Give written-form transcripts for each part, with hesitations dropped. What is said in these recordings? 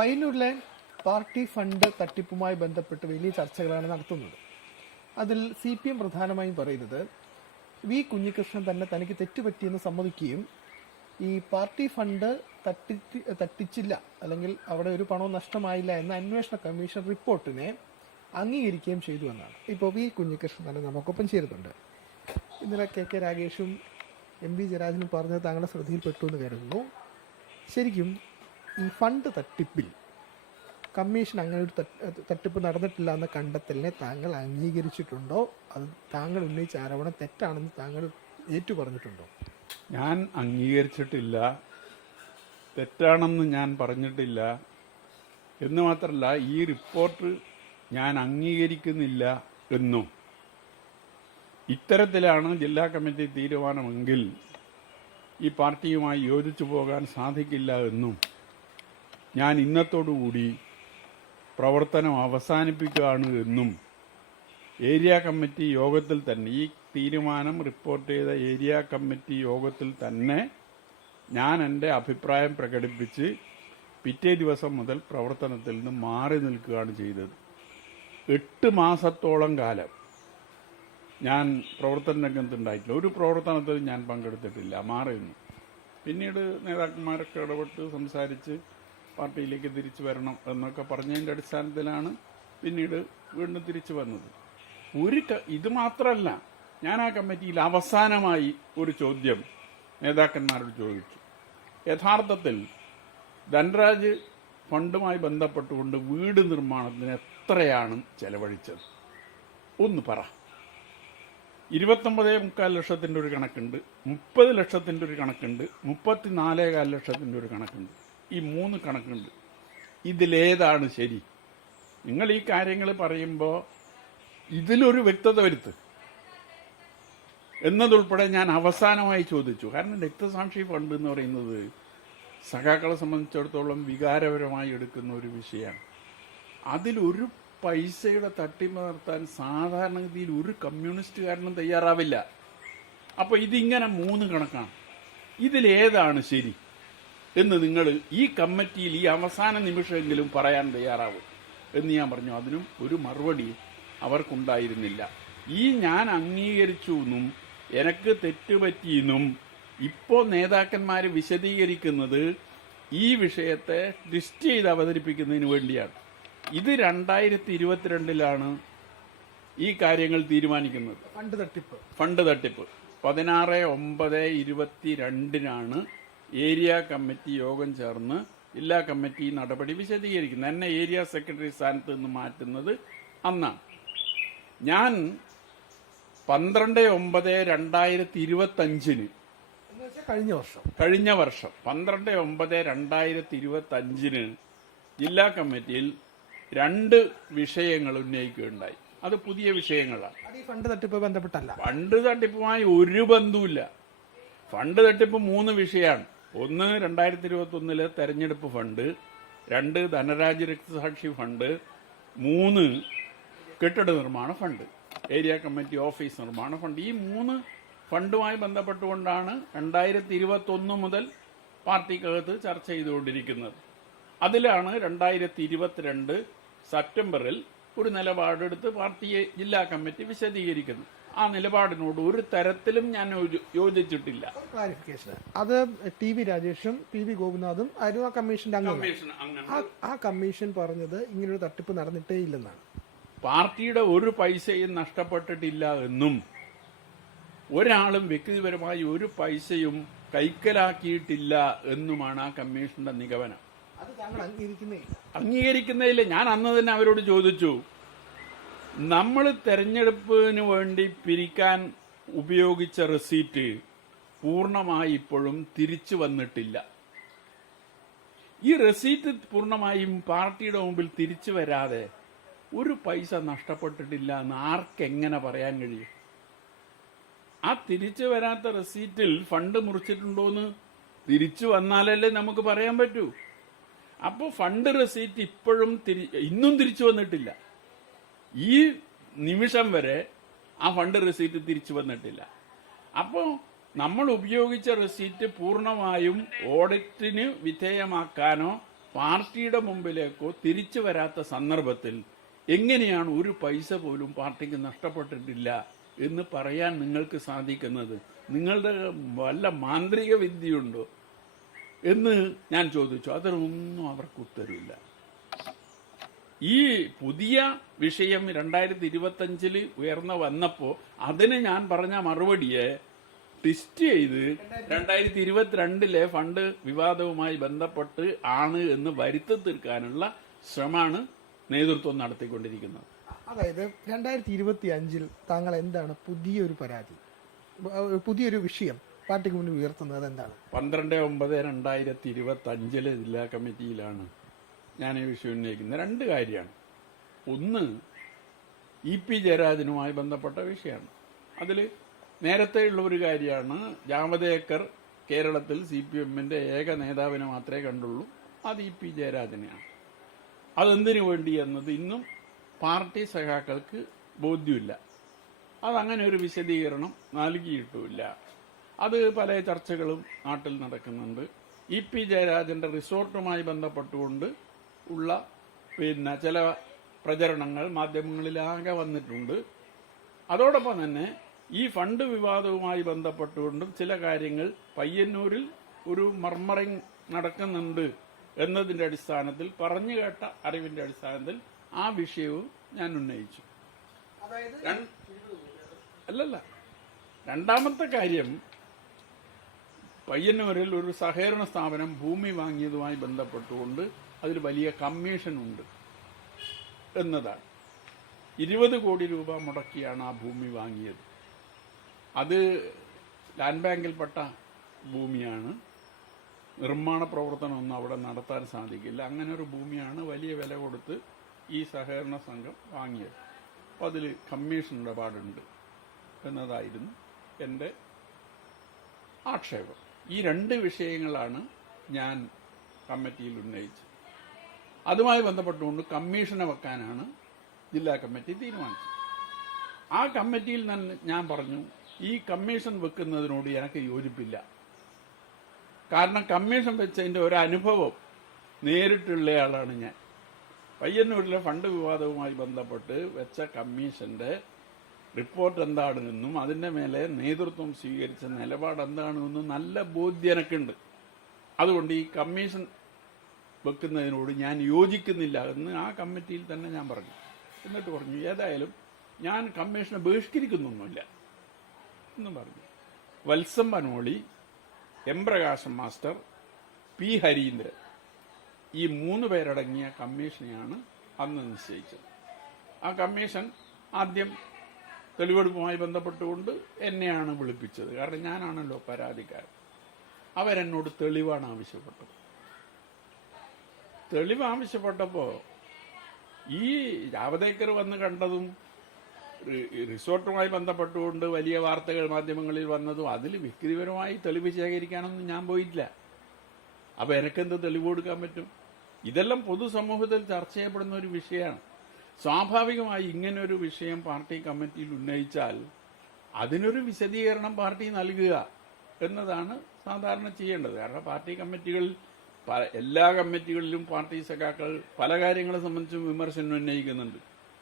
പയ്യന്നൂരിലെ party fund തട്ടിപ്പുമായി ബന്ധപ്പെട്ട് വലിയ ചർച്ചകളാണ് നടത്തുന്നത്. അതിൽ CPM പ്രധാനമായും പറയുന്നത് വി കുഞ്ഞികൃഷ്ണൻ തന്നെ തനിക്ക് തെറ്റുപറ്റിയെന്ന് സമ്മതിക്കുകയും ഈ പാർട്ടി ഫണ്ട് തട്ടിച്ചില്ല അല്ലെങ്കിൽ അവിടെ ഒരു പണവും നഷ്ടമായില്ല എന്ന അന്വേഷണ കമ്മീഷൻ റിപ്പോർട്ടിനെ അംഗീകരിക്കുകയും ചെയ്തു എന്നാണ്. ഇപ്പോൾ വി കുഞ്ഞികൃഷ്ണൻ തന്നെ നമുക്കൊപ്പം ചേരുന്നുണ്ട്. ഇന്നലെ KK രാഗേഷും MV ജയരാജനും പറഞ്ഞത് താങ്കളുടെ ശ്രദ്ധയിൽപ്പെട്ടു എന്ന് കരുതുന്നു. ശരിക്കും ഈ ഫണ്ട് തട്ടിപ്പിൽ കമ്മീഷൻ അങ്ങനെ ഒരു തട്ടിപ്പ് നടന്നിട്ടില്ല എന്ന കണ്ടെത്തലിനെ താങ്കൾ അംഗീകരിച്ചിട്ടുണ്ടോ? അത് താങ്കൾ ഉന്നയിച്ച ആരോപണം തെറ്റാണെന്ന് താങ്കൾ ഏറ്റു പറഞ്ഞിട്ടുണ്ടോ? ഞാൻ അംഗീകരിച്ചിട്ടില്ല, തെറ്റാണെന്ന് ഞാൻ പറഞ്ഞിട്ടില്ല. എന്ന് മാത്രമല്ല, ഈ റിപ്പോർട്ട് ഞാൻ അംഗീകരിക്കുന്നില്ല എന്നും ഇത്തരത്തിലാണ് ജില്ലാ കമ്മിറ്റി തീരുമാനമെങ്കിൽ ഈ പാർട്ടിയുമായി യോജിച്ചു പോകാൻ സാധിക്കില്ല എന്നും ഞാൻ ഇന്നത്തോടുകൂടി പ്രവർത്തനം അവസാനിപ്പിക്കുകയാണ് എന്നും ഏരിയ കമ്മിറ്റി യോഗത്തിൽ തന്നെ, ഈ തീരുമാനം റിപ്പോർട്ട് ചെയ്ത ഏരിയ കമ്മിറ്റി യോഗത്തിൽ തന്നെ ഞാൻ എൻ്റെ അഭിപ്രായം പ്രകടിപ്പിച്ച് പിറ്റേ ദിവസം മുതൽ പ്രവർത്തനത്തിൽ നിന്ന് മാറി നിൽക്കുകയാണ് ചെയ്തത്. 8 മാസത്തോളം കാലം ഞാൻ പ്രവർത്തന രംഗത്തുണ്ടായിട്ടില്ല. ഒരു പ്രവർത്തനത്തിലും ഞാൻ പങ്കെടുത്തിട്ടില്ല, മാറി നിന്നു. പിന്നീട് നേതാക്കന്മാരൊക്കെ ഇടപെട്ട് സംസാരിച്ച് പാർട്ടിയിലേക്ക് തിരിച്ചു വരണം എന്നൊക്കെ പറഞ്ഞതിൻ്റെ അടിസ്ഥാനത്തിലാണ് പിന്നീട് വീണ്ടും തിരിച്ചു വന്നത്. ഇത് മാത്രമല്ല, ഞാൻ ആ കമ്മിറ്റിയിൽ അവസാനമായി ഒരു ചോദ്യം നേതാക്കന്മാരോട് ചോദിച്ചു. യഥാർത്ഥത്തിൽ ധനരാജ് ഫണ്ടുമായി ബന്ധപ്പെട്ടുകൊണ്ട് വീട് നിർമ്മാണത്തിന് എത്രയാണ് ചെലവഴിച്ചത്? ഒന്ന് പറ. 29.25 ലക്ഷത്തിൻ്റെ ഒരു കണക്കുണ്ട്, 30 ലക്ഷത്തിൻ്റെ ഒരു കണക്കുണ്ട്, 34.4 ലക്ഷത്തിൻ്റെ ഒരു കണക്കുണ്ട്. ഈ 3 കണക്കുണ്ട്. ഇതിലേതാണ് ശരി? നിങ്ങൾ ഈ കാര്യങ്ങൾ പറയുമ്പോൾ ഇതിലൊരു വ്യക്തത വരുത്ത് എന്നതുൾപ്പെടെ ഞാൻ അവസാനമായി ചോദിച്ചു. കാരണം രക്തസാക്ഷി ഫണ്ട് എന്ന് പറയുന്നത് സഖാക്കളെ സംബന്ധിച്ചിടത്തോളം വികാരപരമായി എടുക്കുന്ന ഒരു വിഷയമാണ്. അതിലൊരു പൈസയുടെ തട്ടിപ്പ് നടത്താൻ സാധാരണഗതിയിൽ ഒരു കമ്മ്യൂണിസ്റ്റുകാരനും തയ്യാറാവില്ല. അപ്പോൾ ഇതിങ്ങനെ 3 കണക്കാണ്. ഇതിലേതാണ് ശരി എന്ന് നിങ്ങൾ ഈ കമ്മിറ്റിയിൽ ഈ അവസാന നിമിഷമെങ്കിലും പറയാൻ തയ്യാറാവും എന്ന് ഞാൻ പറഞ്ഞു. അതിനും ഒരു മറുപടി അവർക്കുണ്ടായിരുന്നില്ല. ഞാൻ അംഗീകരിച്ചു എന്നും എനിക്ക് തെറ്റുപറ്റിയെന്നും ഇപ്പോൾ നേതാക്കന്മാർ വിശദീകരിക്കുന്നത് ഈ വിഷയത്തെ ട്വിസ്റ്റ് ചെയ്ത് അവതരിപ്പിക്കുന്നതിന് വേണ്ടിയാണ്. ഇത് 2022 ഈ കാര്യങ്ങൾ തീരുമാനിക്കുന്നത്. ഫണ്ട് തട്ടിപ്പ് 16/9/22 ഏരിയ കമ്മിറ്റി യോഗം ചേർന്ന് ജില്ലാ കമ്മിറ്റി നടപടി വിശദീകരിക്കുന്നത്. എന്നെ ഏരിയ സെക്രട്ടറി സ്ഥാനത്ത് നിന്ന് മാറ്റുന്നത് അന്നാണ്. ഞാൻ 12/9/2025 കഴിഞ്ഞ വർഷം 12/9/2025 ജില്ലാ കമ്മിറ്റിയിൽ 2 വിഷയങ്ങൾ ഉന്നയിക്കുകയുണ്ടായി. അത് പുതിയ വിഷയങ്ങളാണ്. ഫണ്ട് തട്ടിപ്പ് ബന്ധപ്പെട്ടല്ല. ഫണ്ട് തട്ടിപ്പുമായി ഒരു ബന്ധവുമില്ല. ഫണ്ട് തട്ടിപ്പ് 3 വിഷയമാണ്. 1 2021 തെരഞ്ഞെടുപ്പ് ഫണ്ട്, 2 ധനരാജ് രക്തസാക്ഷി ഫണ്ട്, 3 കെട്ടിട നിർമ്മാണ ഫണ്ട്, ഏരിയ കമ്മിറ്റി ഓഫീസ് നിർമ്മാണ ഫണ്ട്. ഈ 3 ഫണ്ടുമായി ബന്ധപ്പെട്ടുകൊണ്ടാണ് 2021 മുതൽ പാർട്ടിക്കകത്ത് ചർച്ച ചെയ്തുകൊണ്ടിരിക്കുന്നത്. അതിലാണ് 2022 സെപ്റ്റംബറിൽ ഒരു നിലപാടെടുത്ത് പാർട്ടിയെ ജില്ലാ കമ്മിറ്റി വിശദീകരിക്കുന്നു. ആ നിലപാടിനോട് ഒരു തരത്തിലും ഞാൻ യോജിച്ചിട്ടില്ല. ക്ലാരിഫിക്കേഷൻ. അത് TV രാജേഷും PV ഗോപിനാഥും ആയിരുന്നു ആ കമ്മീഷന്റെ അംഗം. ആ കമ്മീഷൻ പറഞ്ഞത് ഇങ്ങനൊരു തട്ടിപ്പ് നടന്നിട്ടേ ഇല്ലെന്നാണ്. പാർട്ടിയുടെ ഒരു പൈസയും നഷ്ടപ്പെട്ടിട്ടില്ല എന്നും ഒരാളും വ്യക്തിപരമായി ഒരു പൈസയും കൈക്കലാക്കിയിട്ടില്ല എന്നുമാണ് ആ കമ്മീഷന്റെ നിഗമനം. അത് താങ്കൾ അംഗീകരിക്കുന്നതില്ല. ഞാൻ അന്ന് തന്നെ അവരോട് ചോദിച്ചു, നമ്മൾ തെരഞ്ഞെടുപ്പിന് വേണ്ടി പിരിക്കാൻ ഉപയോഗിച്ച റെസീറ്റ് പൂർണ്ണമായി ഇപ്പോഴും തിരിച്ചു വന്നിട്ടില്ല. ഈ റെസീറ്റ് പൂർണ്ണമായും പാർട്ടിയുടെ മുമ്പിൽ തിരിച്ചു വരാതെ ഒരു പൈസ നഷ്ടപ്പെട്ടിട്ടില്ല എന്ന് ആർക്കെങ്ങനെ പറയാൻ കഴിയും? ആ തിരിച്ചു വരാത്ത റെസീറ്റിൽ ഫണ്ട് മുറിച്ചിട്ടുണ്ടോന്ന് തിരിച്ചു വന്നാലല്ലേ നമുക്ക് പറയാൻ പറ്റൂ. അപ്പോൾ ഫണ്ട് റെസീറ്റ് ഇപ്പോഴും ഇന്നും തിരിച്ചു വന്നിട്ടില്ല. ഈ നിമിഷം വരെ ആ ഫണ്ട് റെസീറ്റ് തിരിച്ചു വന്നിട്ടില്ല. അപ്പോൾ നമ്മൾ ഉപയോഗിച്ച റെസീറ്റ് പൂർണ്ണമായും ഓഡിറ്റിന് വിധേയമാക്കാനോ പാർട്ടിയുടെ മുമ്പിലേക്കോ തിരിച്ചു വരാത്ത സന്ദർഭത്തിൽ എങ്ങനെയാണ് ഒരു പൈസ പോലും പാർട്ടിക്ക് നഷ്ടപ്പെട്ടിട്ടില്ല എന്ന് പറയാൻ നിങ്ങൾക്ക് സാധിക്കുന്നത്? നിങ്ങളുടെ വല്ല മാന്ത്രിക വിദ്യയുണ്ടോ എന്ന് ഞാൻ ചോദിച്ചു. അതിനൊന്നും അവർക്ക് ഉത്തരവില്ല. ഈ പുതിയ വിഷയം 2025 ഉയർന്നു വന്നപ്പോൾ അതിന് ഞാൻ പറഞ്ഞ മറുപടിയെ ട്വിസ്റ്റ് ചെയ്ത് 2022 ഫണ്ട് വിവാദവുമായി ബന്ധപ്പെട്ട് ആണ് എന്ന് വരുത്തി തീർക്കാനുള്ള ശ്രമമാണ് നേതൃത്വം നടത്തിക്കൊണ്ടിരിക്കുന്നത്. അതായത് 2025 താങ്കൾ എന്താണ് പുതിയൊരു പരാതി, പുതിയൊരു വിഷയം പാർട്ടിക്ക് മുന്നിൽ ഉയർത്തുന്നത് എന്താണ്? 12/9/2025 ജില്ലാ കമ്മിറ്റിയിലാണ് ഞാൻ ഈ വിഷയം ഉന്നയിക്കുന്നത്. രണ്ട് കാര്യമാണ്. ഒന്ന്, EP ജയരാജനുമായി ബന്ധപ്പെട്ട വിഷയമാണ്. അതിൽ നേരത്തെയുള്ള ഒരു കാര്യമാണ്, ജാവദേക്കർ കേരളത്തിൽ CPM-ന്റെ ഏക നേതാവിനെ മാത്രമേ കണ്ടുള്ളൂ, അത് EP ജയരാജനെയാണ്. അതെന്തിനു വേണ്ടി എന്നത് ഇന്നും പാർട്ടി സഖാക്കൾക്ക് ബോധ്യമില്ല. അതങ്ങനെ ഒരു വിശദീകരണം നൽകിയിട്ടുമില്ല. അത് പല ചർച്ചകളും നാട്ടിൽ നടക്കുന്നുണ്ട്. EP ജയരാജന്റെ റിസോർട്ടുമായി ബന്ധപ്പെട്ടുകൊണ്ട് ഉള്ള ചില പ്രചരണങ്ങൾ മാധ്യമങ്ങളിലാകെ വന്നിട്ടുണ്ട്. അതോടൊപ്പം തന്നെ ഈ ഫണ്ട് വിവാദവുമായി ബന്ധപ്പെട്ടുകൊണ്ടും ചില കാര്യങ്ങൾ പയ്യന്നൂരിൽ ഒരു മർമറിങ് നടക്കുന്നുണ്ട് എന്നതിന്റെ അടിസ്ഥാനത്തിൽ, പറഞ്ഞു കേട്ട അറിവിന്റെ അടിസ്ഥാനത്തിൽ ആ വിഷയവും ഞാൻ ഉന്നയിച്ചു. അല്ലല്ല, രണ്ടാമത്തെ കാര്യം, പയ്യന്നൂരിൽ ഒരു സഹകരണ സ്ഥാപനം ഭൂമി വാങ്ങിയതുമായി ബന്ധപ്പെട്ടുകൊണ്ട് അതിൽ വലിയ കമ്മീഷൻ ഉണ്ട് എന്നതാണ്. 20 കോടി രൂപ മുടക്കിയാണ് ആ ഭൂമി വാങ്ങിയത്. അത് ലാൻഡ് ബാങ്കിൽപ്പെട്ട ഭൂമിയാണ്. നിർമ്മാണ പ്രവർത്തനമൊന്നും അവിടെ നടത്താൻ സാധിക്കില്ല. അങ്ങനെ ഒരു ഭൂമിയാണ് വലിയ വില കൊടുത്ത് ഈ സഹകരണ സംഘം വാങ്ങിയത്. അപ്പോൾ അതിൽ കമ്മീഷൻ ഇടപാടുണ്ട് എന്നതായിരുന്നു എൻ്റെ ആക്ഷേപം. ഈ രണ്ട് വിഷയങ്ങളാണ് ഞാൻ കമ്മിറ്റിയിൽ ഉന്നയിച്ചത്. അതുമായി ബന്ധപ്പെട്ടുകൊണ്ട് കമ്മീഷനെ വെക്കാനാണ് ജില്ലാ കമ്മിറ്റി തീരുമാനിച്ചത്. ആ കമ്മിറ്റിയിൽ ഞാൻ പറഞ്ഞു, ഈ കമ്മീഷൻ വെക്കുന്നതിനോട് എനിക്ക് യോജിപ്പില്ല. കാരണം കമ്മീഷൻ വെച്ചതിൻ്റെ ഒരു അനുഭവം നേരിട്ടുള്ളയാളാണ് ഞാൻ. പയ്യന്നൂരിലെ ഫണ്ട് വിവാദവുമായി ബന്ധപ്പെട്ട് വെച്ച കമ്മീഷന്റെ റിപ്പോർട്ട് എന്താണെന്നും അതിൻ്റെ മേലെ നേതൃത്വം സ്വീകരിച്ച നിലപാട് എന്താണെന്നും നല്ല ബോധ്യം എനിക്കുണ്ട്. അതുകൊണ്ട് ഈ കമ്മീഷൻ വെക്കുന്നതിനോട് ഞാൻ യോജിക്കുന്നില്ല എന്ന് ആ കമ്മിറ്റിയിൽ തന്നെ ഞാൻ പറഞ്ഞു. എന്നിട്ട് പറഞ്ഞു, ഏതായാലും ഞാൻ കമ്മീഷനെ ബഹിഷ്കരിക്കുന്നൊന്നുമില്ല എന്നും പറഞ്ഞു. വത്സം പനോളി, എം പ്രകാശം മാസ്റ്റർ, P ഹരീന്ദ്രൻ, ഈ 3 പേരടങ്ങിയ കമ്മീഷനെയാണ് അന്ന് നിശ്ചയിച്ചത്. ആ കമ്മീഷൻ ആദ്യം തെളിവെടുപ്പുമായി ബന്ധപ്പെട്ടുകൊണ്ട് എന്നെയാണ് വിളിപ്പിച്ചത്. കാരണം ഞാനാണല്ലോ പരാതിക്കാരൻ. അവരെന്നോട് തെളിവാണ് ആവശ്യപ്പെട്ടത്. തെളിവ് ആവശ്യപ്പെട്ടപ്പോൾ ഈ ജാവദേക്കർ വന്ന് കണ്ടതും റിസോർട്ടുമായി ബന്ധപ്പെട്ടുകൊണ്ട് വലിയ വാർത്തകൾ മാധ്യമങ്ങളിൽ വന്നതും അതിൽ വ്യക്തിപരമായി തെളിവ് ശേഖരിക്കാനൊന്നും ഞാൻ പോയിട്ടില്ല. അപ്പോൾ എനിക്കെന്ത് തെളിവ് കൊടുക്കാൻ പറ്റും? ഇതെല്ലാം പൊതുസമൂഹത്തിൽ ചർച്ച ചെയ്യപ്പെടുന്ന ഒരു വിഷയമാണ്. സ്വാഭാവികമായി ഇങ്ങനൊരു വിഷയം പാർട്ടി കമ്മിറ്റിയിൽ ഉന്നയിച്ചാൽ അതിനൊരു വിശദീകരണം പാർട്ടി നൽകുക എന്നതാണ് സാധാരണ ചെയ്യേണ്ടത്. കാരണം പാർട്ടി കമ്മിറ്റികളിൽ എല്ലാ കമ്മിറ്റികളിലും പാർട്ടി സഖാക്കൾ പല കാര്യങ്ങളെ സംബന്ധിച്ചും വിമർശനം ഉന്നയിക്കുന്നുണ്ട്.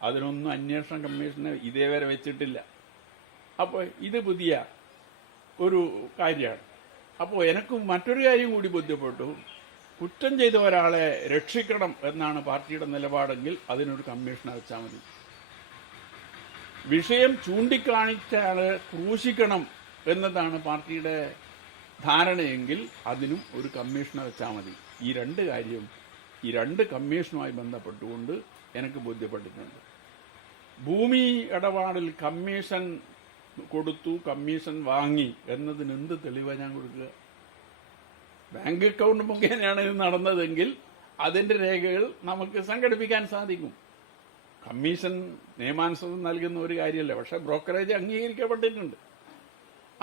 അതിനൊന്നും അന്വേഷണ കമ്മീഷനെ ഇതേവരെ വെച്ചിട്ടില്ല. അപ്പോൾ ഇത് പുതിയ ഒരു കാര്യമാണ്. അപ്പോൾ എനിക്ക് മറ്റൊരു കാര്യം കൂടി ബോധ്യപ്പെട്ടു. കുറ്റം ചെയ്ത ഒരാളെ രക്ഷിക്കണം എന്നാണ് പാർട്ടിയുടെ നിലപാടെങ്കിൽ അതിനൊരു കമ്മീഷനെ വെച്ചാൽ മതി. വിഷയം ചൂണ്ടിക്കാണിച്ച ആളെ ക്രൂശിക്കണം എന്നതാണ് പാർട്ടിയുടെ ധാരണയെങ്കിൽ അതിനും ഒരു കമ്മീഷനെ വെച്ചാൽ മതി. ഈ രണ്ട് കാര്യം, ഈ രണ്ട് കമ്മീഷനുമായി ബന്ധപ്പെട്ടുകൊണ്ട് എനിക്ക് ബോധ്യപ്പെട്ടിട്ടുണ്ട്. ഭൂമി ഇടപാടിൽ കമ്മീഷൻ കൊടുത്തു, കമ്മീഷൻ വാങ്ങി എന്നതിന് എന്ത് തെളിവാണ് ഞാൻ കൊടുക്കുക? ബാങ്ക് അക്കൗണ്ട് മുഖേനയാണ് ഇത് നടന്നതെങ്കിൽ അതിന്റെ രേഖകൾ നമുക്ക് സംഘടിപ്പിക്കാൻ സാധിക്കും. കമ്മീഷൻ നിയമാനുസൃതം നൽകുന്ന ഒരു കാര്യമല്ല, പക്ഷെ ബ്രോക്കറേജ് അംഗീകരിക്കപ്പെട്ടിട്ടുണ്ട്.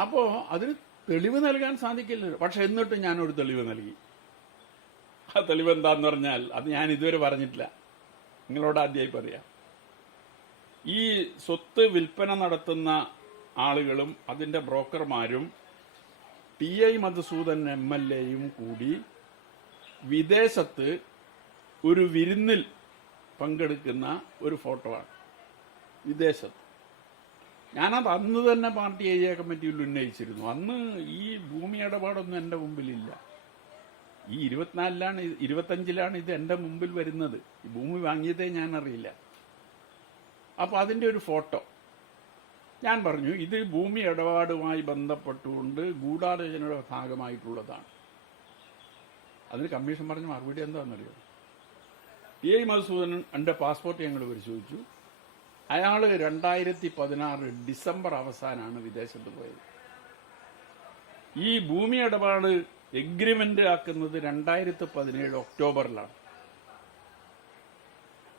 അപ്പോൾ അതിന് തെളിവ് നൽകാൻ സാധിക്കില്ലല്ലോ. പക്ഷെ എന്നിട്ട് ഞാനൊരു തെളിവ് നൽകി. ആ തെളിവ് എന്താന്ന് പറഞ്ഞാൽ അത് ഞാൻ ഇതുവരെ പറഞ്ഞിട്ടില്ല, നിങ്ങളോട് ആദ്യമായി പറയാം. ഈ സ്വത്ത് വിൽപ്പന നടത്തുന്ന ആളുകളും അതിന്റെ ബ്രോക്കർമാരും TI മധുസൂദൻ MLA യും കൂടി വിദേശത്ത് ഒരു വിരുന്നിൽ പങ്കെടുക്കുന്ന ഒരു ഫോട്ടോ ആണ് വിദേശത്ത്. ഞാനത് അന്ന് തന്നെ പാർട്ടി ഏരിയ കമ്മിറ്റിയിൽ ഉന്നയിച്ചിരുന്നു. അന്ന് ഈ ഭൂമി ഇടപാടൊന്നും എൻ്റെ മുമ്പിലില്ല. ഈ 25-ലാണ് ഇത് എൻ്റെ മുമ്പിൽ വരുന്നത്. ഈ ഭൂമി വാങ്ങിയതേ ഞാൻ അറിയില്ല. അപ്പോൾ അതിൻ്റെ ഒരു ഫോട്ടോ ഞാൻ പറഞ്ഞു, ഇത് ഭൂമി ഇടപാടുമായി ബന്ധപ്പെട്ടുകൊണ്ട് ഗൂഢാലോചനയുടെ ഭാഗമായിട്ടുള്ളതാണ്. അതിന് കമ്മീഷൻ പറഞ്ഞ മറുപടി എന്താണെന്നറിയോ? ടി.ഐ. മധുസൂദനൻ എൻ്റെ പാസ്പോർട്ട് ഞങ്ങൾ പരിശോധിച്ചു. അയാൾ 2016 ഡിസംബർ അവസാനമാണ് വിദേശത്ത് പോയത്. ഈ ഭൂമി ഇടപാട് എഗ്രിമെന്റ് ആക്കുന്നത് 2017 ഒക്ടോബറിലാണ്.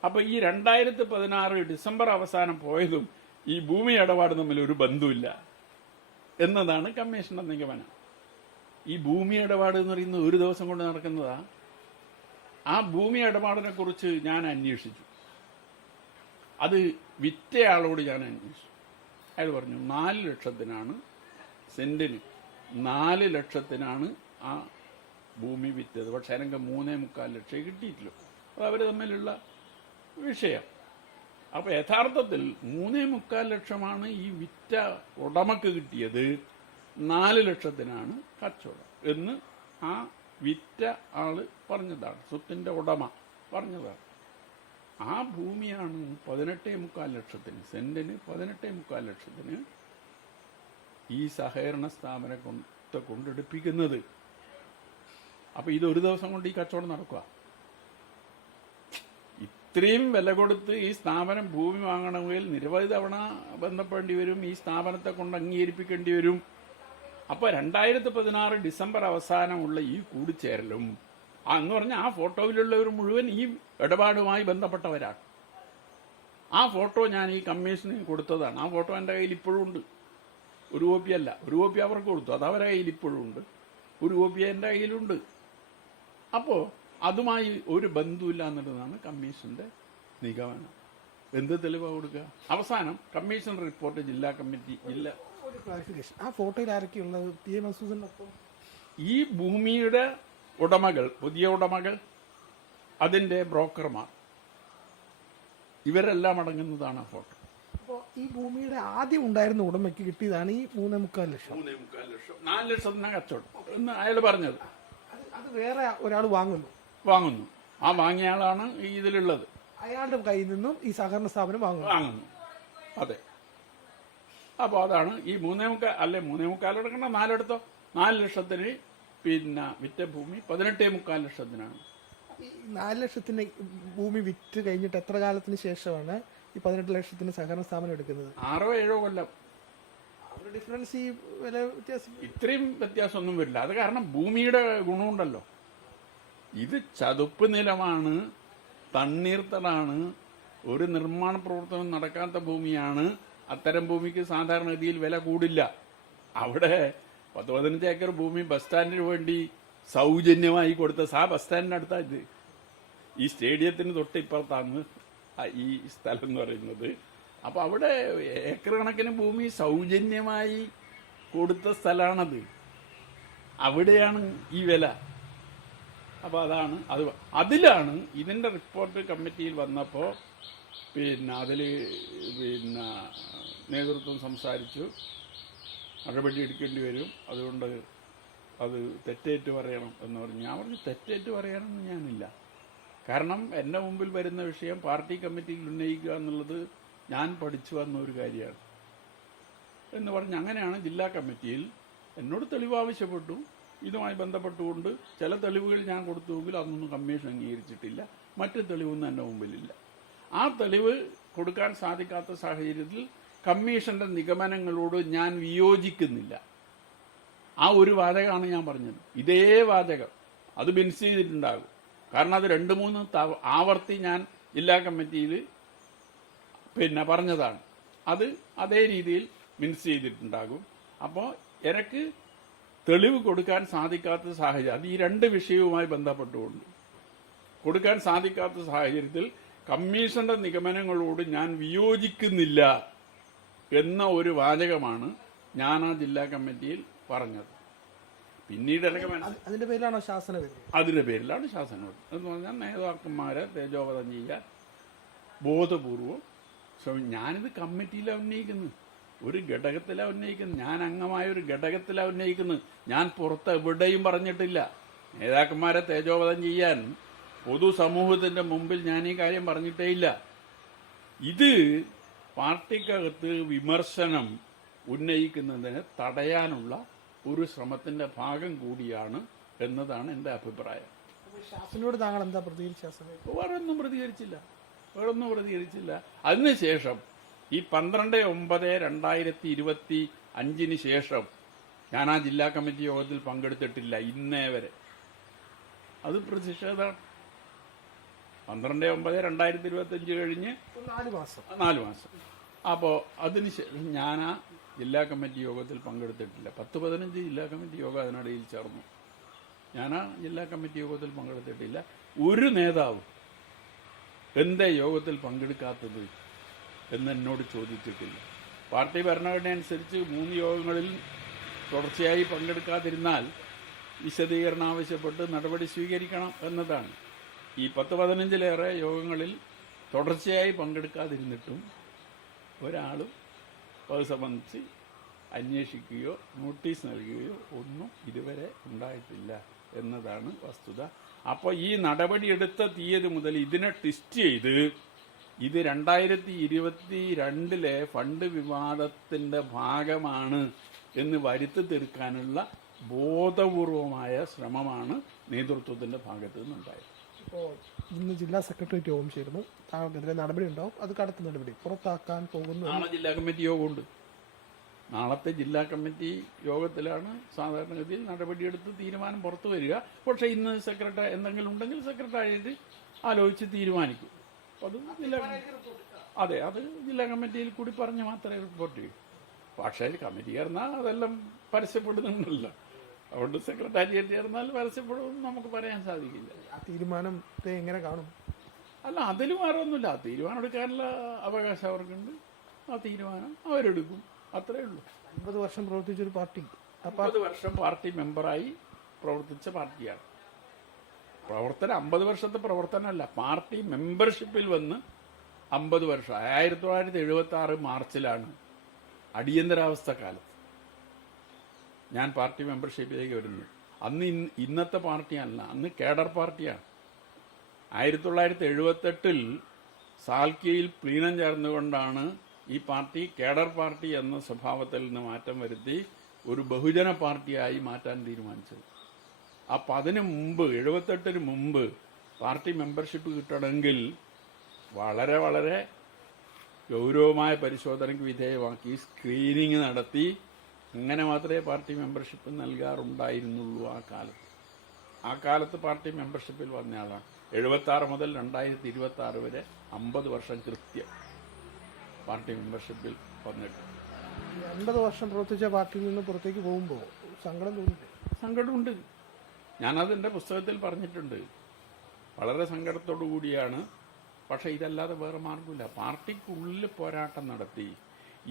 അപ്പൊ ഈ 2016 ഡിസംബർ അവസാനം പോയതും ഈ ഭൂമി ഇടപാട് തമ്മിൽ ഒരു ബന്ധമില്ല എന്നതാണ് കമ്മീഷന്റെ നിഗമനം. ഈ ഭൂമി ഇടപാട് എന്ന് പറയുന്നത് ഒരു ദിവസം കൊണ്ട് നടക്കുന്നതാ. ആ ഭൂമി ഇടപാടിനെ കുറിച്ച് ഞാൻ അന്വേഷിച്ചു. അത് വിറ്റയാളോട് ഞാൻ അന്വേഷിച്ചു. അയാൾ പറഞ്ഞു 4 ലക്ഷത്തിനാണ്, സെന്റിന് 4 ലക്ഷത്തിനാണ് ആ ഭൂമി വിറ്റത്. പക്ഷെ എനിക്ക് 3.25 ലക്ഷം കിട്ടിയിട്ടില്ല. അത് അവർ തമ്മിലുള്ള വിഷയം. അപ്പൊ യഥാർത്ഥത്തിൽ 3.25 ലക്ഷമാണ് ഈ വിറ്റ ഉടമക്ക് കിട്ടിയത്, 4 ലക്ഷത്തിനാണ് കച്ചവടം എന്ന് ആ വിറ്റ ആള് പറഞ്ഞതാണ്, സ്വത്തിന്റെ ഉടമ പറഞ്ഞതാണ്. ആ ഭൂമിയാണ് 18.25 ലക്ഷത്തിന്, സെന്റിന് 18.25 ലക്ഷത്തിന് ഈ സഹകരണ സ്ഥാപനം കൊണ്ടെടുപ്പിക്കുന്നത്. അപ്പൊ ഇത് ഒരു ദിവസം കൊണ്ട് ഈ കച്ചവടം നടക്കുക. ഇത്രയും വില കൊടുത്ത് ഈ സ്ഥാപനം ഭൂമി വാങ്ങണമെങ്കിൽ നിരവധി തവണ ബന്ധപ്പെടേണ്ടി വരും, ഈ സ്ഥാപനത്തെ കൊണ്ട് അംഗീകരിപ്പിക്കേണ്ടി വരും. അപ്പൊ 2016 ഡിസംബർ അവസാനമുള്ള ഈ കൂടിച്ചേരലും എന്ന് പറഞ്ഞാൽ ആ ഫോട്ടോയിലുള്ളവർ മുഴുവൻ ഈ ഇടപാടുമായി ബന്ധപ്പെട്ടവരാണ്. ആ ഫോട്ടോ ഞാൻ ഈ കമ്മീഷന് കൊടുത്തതാണ്. ആ ഫോട്ടോ എൻ്റെ കയ്യിൽ ഇപ്പോഴും ഉണ്ട്. ഒരു കോപ്പി അല്ല, ഒരു കോപ്പി അവർക്ക് കൊടുത്തു, അത് അവരുടെ കയ്യിൽ ഇപ്പോഴും ഉണ്ട്. ഒരു കോപ്പി എൻ്റെ കയ്യിലുണ്ട്. അപ്പോൾ അതുമായി ഒരു ബന്ധമില്ല എന്നുള്ളതാണ് കമ്മീഷന്റെ നിഗമനം. എന്ത് തെളിവാ കൊടുക്കുക? അവസാനം കമ്മീഷൻ റിപ്പോർട്ട് ജില്ലാ കമ്മിറ്റി ഒരു ക്ലാരിഫിക്കേഷൻ, ആ ഫോട്ടോയിൽ ആരൊക്കെയുള്ളത്? ടി.ഐ. മധുസൂദനൊപ്പം ഈ ഭൂമിയുടെ ഉടമകൾ, പുതിയ ഉടമകൾ, അതിന്റെ ബ്രോക്കർമാർ, ഇവരെല്ലാം അടങ്ങുന്നതാണ് ആ ഫോട്ടോ. അപ്പോൾ ഈ ഭൂമിയുടെ ആദ്യം ഉണ്ടായിരുന്ന ഉടമയ്ക്ക് കിട്ടിയതാണ് ഈ 3.25 ലക്ഷം. 3.25 ലക്ഷം, 4 ലക്ഷത്തിന് കച്ചവടം എന്ന് അയാൾ പറഞ്ഞത്. അത് വേറെ ഒരാൾ വാങ്ങുന്നു. ആ വാങ്ങിയ ആളാണ് ഇതിലുള്ളത്. അയാളുടെ കയ്യിൽ നിന്നും ഈ സഹകരണ സ്ഥാപനം വാങ്ങുന്നു. അതെ. അപ്പോൾ അതാണ് ഈ 3.25 എടുക്കണ്ട, 4 എടുത്തോ. 4 ലക്ഷത്തിന് പിന്നെ വിറ്റ ഭൂമി 18.25 ലക്ഷത്തിനാണ്. ഈ 4 ലക്ഷത്തിന് ഭൂമി വിറ്റ് കഴിഞ്ഞിട്ട് എത്ര കാലത്തിന് ശേഷമാണ് ഈ 18 ലക്ഷത്തിന് സഹകരണ സ്ഥാപനം എടുക്കുന്നത്? 6-7 കൊല്ലം. ഡിഫറൻസ്, ഈ വില വ്യത്യാസം ഇത്രയും വ്യത്യാസമൊന്നും വരില്ല. അത് കാരണം ഭൂമിയുടെ ഗുണമുണ്ടല്ലോ. ഇത് ചതുപ്പ് നിലമാണ്, തണ്ണീർത്തടാണ്, ഒരു നിർമ്മാണ പ്രവർത്തനം നടക്കാത്ത ഭൂമിയാണ്. അത്തരം ഭൂമിക്ക് സാധാരണഗതിയിൽ വില കൂടില്ല. അവിടെ 10-15 ഏക്കർ ഭൂമി ബസ് സ്റ്റാൻഡിന് വേണ്ടി സൗജന്യമായി കൊടുത്ത ബസ് സ്റ്റാൻഡിനടുത്താ ഇത്. ഈ സ്റ്റേഡിയത്തിന് തൊട്ടിപ്പുറത്താണ് ഈ സ്ഥലം എന്ന് പറയുന്നത്. അപ്പൊ അവിടെ ഏക്കർ കണക്കിന് ഭൂമി സൗജന്യമായി കൊടുത്ത സ്ഥലമാണത്. അവിടെയാണ് ഈ വില. അപ്പൊ അതിലാണ് ഇതിന്റെ റിപ്പോർട്ട് കമ്മിറ്റിയിൽ വന്നപ്പോ അതില് നേതൃത്വം സംസാരിച്ചു, നടപടി എടുക്കേണ്ടി വരും, അതുകൊണ്ട് അത് തെറ്റേറ്റ് പറയണം എന്ന് പറഞ്ഞു. ഞാൻ പറഞ്ഞു തെറ്റേറ്റ് പറയാനൊന്നും ഞാനില്ല. കാരണം എൻ്റെ മുമ്പിൽ വരുന്ന വിഷയം പാർട്ടി കമ്മിറ്റിയിൽ ഉന്നയിക്കുക എന്നുള്ളത് ഞാൻ പഠിച്ചു വന്ന ഒരു കാര്യമാണ് എന്ന് പറഞ്ഞ് അങ്ങനെയാണ് ജില്ലാ കമ്മിറ്റിയിൽ എന്നോട് തെളിവ് ആവശ്യപ്പെട്ടു. ഇതുമായി ബന്ധപ്പെട്ടുകൊണ്ട് ചില തെളിവുകൾ ഞാൻ കൊടുത്തുവെങ്കിൽ അതൊന്നും കമ്മീഷൻ അംഗീകരിച്ചിട്ടില്ല. മറ്റു തെളിവൊന്നും എൻ്റെ മുമ്പിലില്ല. ആ തെളിവ് കൊടുക്കാൻ സാധിക്കാത്ത സാഹചര്യത്തിൽ കമ്മീഷന്റെ നിഗമനങ്ങളോട് ഞാൻ വിയോജിക്കുന്നില്ല. ആ ഒരു വാചകമാണ് ഞാൻ പറഞ്ഞത്. ഇതേ വാചകം അത് ബിൻസ് ചെയ്തിട്ടുണ്ടാകും. കാരണം അത് 2-3 ആവർത്തി ഞാൻ ജില്ലാ കമ്മിറ്റിയിൽ പറഞ്ഞതാണ്. അത് അതേ രീതിയിൽ മിൻസ് ചെയ്തിട്ടുണ്ടാകും. അപ്പോൾ എനിക്ക് തെളിവ് കൊടുക്കാൻ സാധിക്കാത്ത സാഹചര്യം, അത് ഈ 2 വിഷയവുമായി ബന്ധപ്പെട്ടുകൊണ്ട് കൊടുക്കാൻ സാധിക്കാത്ത സാഹചര്യത്തിൽ കമ്മീഷന്റെ നിഗമനങ്ങളോട് ഞാൻ വിയോജിക്കുന്നില്ല എന്ന ഒരു വാചകമാണ് ഞാൻ ആ ജില്ലാ കമ്മിറ്റിയിൽ പറഞ്ഞത്. പിന്നീടൊക്കെ അതിന്റെ പേരിലാണോ ശാസന വരുന്നത്? അതിന്റെ പേരിലാണ് ശാസനം. എന്ന് പറഞ്ഞാൽ നേതാക്കന്മാരെ തേജോവധം ചെയ്യാൻ ബോധപൂർവം ഞാനിത് കമ്മിറ്റിയിലാണ് ഉന്നയിക്കുന്നത്, ഒരു ഘടകത്തിലാണ് ഉന്നയിക്കുന്നത്, ഞാൻ അംഗമായ ഒരു ഘടകത്തിലാണ് ഉന്നയിക്കുന്നത്. ഞാൻ പുറത്ത് എവിടെയും പറഞ്ഞിട്ടില്ല നേതാക്കന്മാരെ തേജോവധം ചെയ്യാൻ. പൊതുസമൂഹത്തിന്റെ മുമ്പിൽ ഞാൻ ഈ കാര്യം പറഞ്ഞിട്ടേ ഇല്ല. ഇത് പാർട്ടിക്കകത്ത് വിമർശനം ഉന്നയിക്കുന്നതിന് തടയാനുള്ള ഒരു ശ്രമത്തിന്റെ ഭാഗം കൂടിയാണ് എന്നതാണ് എൻ്റെ അഭിപ്രായം. ശാസനയോട് താങ്കൾ എന്താ പ്രതികരിച്ച? വേറൊന്നും പ്രതികരിച്ചില്ല. അതിനുശേഷം ഈ 12/9/2025 ശേഷം ഞാൻ ആ ജില്ലാ കമ്മിറ്റി യോഗത്തിൽ പങ്കെടുത്തിട്ടില്ല ഇന്നേ വരെ. അത് പ്രതിഷേധമാണ്. 12/9/2025 കഴിഞ്ഞ് 4 മാസം. അപ്പോൾ അതിനുശേഷം ഞാൻ ആ ജില്ലാ കമ്മിറ്റി യോഗത്തിൽ പങ്കെടുത്തിട്ടില്ല. 10-15 ജില്ലാ കമ്മിറ്റി യോഗം അതിനിടയിൽ ചേർന്നു. ഞാൻ ആ ജില്ലാ കമ്മിറ്റി യോഗത്തിൽ പങ്കെടുത്തിട്ടില്ല. ഒരു നേതാവ് എന്തേ യോഗത്തിൽ പങ്കെടുക്കാത്തത് എന്ന് എന്നോട് ചോദിച്ചിട്ടില്ല. പാർട്ടി ഭരണഘടന അനുസരിച്ച് 3 യോഗങ്ങളിൽ തുടർച്ചയായി പങ്കെടുക്കാതിരുന്നാൽ വിശദീകരണം ആവശ്യപ്പെട്ട് നടപടി സ്വീകരിക്കണം എന്നതാണ്. ഈ 10-15 യോഗങ്ങളിൽ തുടർച്ചയായി പങ്കെടുക്കാതിരുന്നിട്ടും ഒരാളും അത് സംബന്ധിച്ച് അന്വേഷിക്കുകയോ നോട്ടീസ് നൽകുകയോ ഒന്നും ഇതുവരെ ഉണ്ടായിട്ടില്ല എന്നതാണ് വസ്തുത. അപ്പോൾ ഈ നടപടിയെടുത്ത തീയതി മുതൽ ഇതിനെ ട്വിസ്റ്റ് ചെയ്ത് ഇത് 2022 ഫണ്ട് വിവാദത്തിന്റെ ഭാഗമാണ് എന്ന് വരുത്തി തീർക്കാനുള്ള ബോധപൂർവമായ ശ്രമമാണ് നേതൃത്വത്തിന്റെ ഭാഗത്തു നിന്നുണ്ടായത്. ഇപ്പോൾ ഇന്ന് ജില്ലാ സെക്രട്ടേറിയറ്റ് യോഗം ചേരുന്നു. താങ്കൾക്കെതിരെ നടപടി ഉണ്ടാവും. അത് കടുത്ത നടപടി പുറത്താക്കാൻ പോകുന്നു. നാളെ ജില്ലാ കമ്മിറ്റി യോഗമുണ്ട്. നാളത്തെ ജില്ലാ കമ്മിറ്റി യോഗത്തിലാണ് സാധാരണഗതിയിൽ നടപടിയെടുത്ത് തീരുമാനം പുറത്തു വരിക. പക്ഷേ ഇന്ന് സെക്രട്ടറി എന്തെങ്കിലും ഉണ്ടെങ്കിൽ സെക്രട്ടേറിയറ്റ് ആലോചിച്ച് തീരുമാനിക്കും. അത് അതെ, അത് ജില്ലാ കമ്മിറ്റിയിൽ കൂടി പറഞ്ഞ് മാത്രമേ റിപ്പോർട്ട് ചെയ്യൂ. പക്ഷേ കമ്മിറ്റി ചേർന്നാൽ അതെല്ലാം പരസ്യപ്പെടുന്നുണ്ടല്ലോ. അതുകൊണ്ട് സെക്രട്ടേറിയറ്റ് ചേർന്നാൽ പരസ്യപ്പെടുമെന്ന് നമുക്ക് പറയാൻ സാധിക്കില്ല. ആ തീരുമാനത്തെ എങ്ങനെ കാണും? അല്ല, അതിലും വേറൊന്നുമില്ല. ആ തീരുമാനം എടുക്കാനുള്ള അവകാശം അവർക്കുണ്ട്. ആ തീരുമാനം അവരെടുക്കും, അത്രേ ഉള്ളൂ. 50 വർഷം പ്രവർത്തിച്ചൊരു പാർട്ടി, 50 വർഷം പാർട്ടി മെമ്പറായി പ്രവർത്തിച്ച പാർട്ടിയാണ്. 50 വർഷത്തെ പ്രവർത്തനമല്ല, പാർട്ടി മെമ്പർഷിപ്പിൽ വന്ന് 50 വർഷം. 1976 മാർച്ചിലാണ് അടിയന്തരാവസ്ഥ കാലത്ത് ഞാൻ പാർട്ടി മെമ്പർഷിപ്പിലേക്ക് വരുന്നത്. അന്ന് ഇന്നത്തെ പാർട്ടിയല്ല, അന്ന് കേഡർ പാർട്ടിയാണ്. 1978 സാൽക്കിയയിൽ പ്ലീനം ചേർന്നുകൊണ്ടാണ് ഈ പാർട്ടി കേഡർ പാർട്ടി എന്ന സ്വഭാവത്തിൽ നിന്ന് മാറ്റം വരുത്തി ഒരു ബഹുജന പാർട്ടിയായി മാറ്റാൻ തീരുമാനിച്ചത്. അപ്പം അതിനു മുമ്പ് 78 മുമ്പ് പാർട്ടി മെമ്പർഷിപ്പ് കിട്ടണമെങ്കിൽ വളരെ വളരെ ഗൗരവമായ പരിശോധനയ്ക്ക് വിധേയമാക്കി സ്ക്രീനിങ് നടത്തി അങ്ങനെ മാത്രമേ പാർട്ടി മെമ്പർഷിപ്പ് നൽകാറുണ്ടായിരുന്നുള്ളൂ. ആ കാലത്ത് പാർട്ടി മെമ്പർഷിപ്പിൽ വന്നയാളാണ്. 76 മുതൽ 2026 വരെ 50 വർഷം കൃത്യം പാർട്ടി മെമ്പർഷിപ്പിൽ വന്നിട്ട്. 50 വർഷം പ്രവർത്തിച്ച പാർട്ടിയിൽ നിന്ന് പുറത്തേക്ക് പോകുമ്പോൾ സങ്കടം തോന്നില്ലേ? സങ്കടമുണ്ട്. ഞാനതെൻ്റെ പുസ്തകത്തിൽ പറഞ്ഞിട്ടുണ്ട്. വളരെ സങ്കടത്തോടു കൂടിയാണ്. പക്ഷേ ഇതല്ലാതെ വേറെ മാർഗമില്ല. പാർട്ടിക്കുള്ളിൽ പോരാട്ടം നടത്തി